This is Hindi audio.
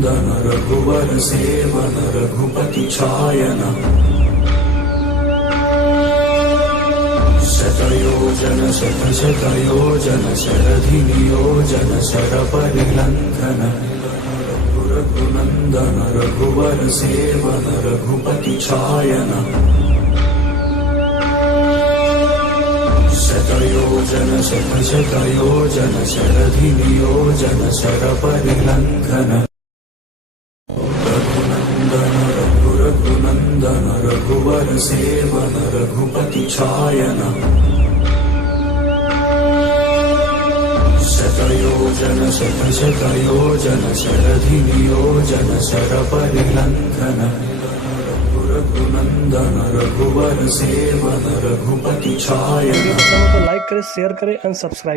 रघुनन्दन रघुवर सेवन रघुपति छायन शतयोजन शतशतयोजन शरधिनियोजन शरपरिलङ्घन रघुनन्दन रघुवर सेवन रघुपति छायन शतयोजन शतशतयोजन शरधिनियोजन शरपरिलङ्घन रघुनन्दन रघुवर सेवन रघुपति छायन शतयोजन शतशतयोजन शरधिनियोजन शरपरिलङ्घन रघुनन्दन रघुवर सेवन रघुपति छायन। तो लाइक करें, शेयर करें एंड सब्सक्राइब।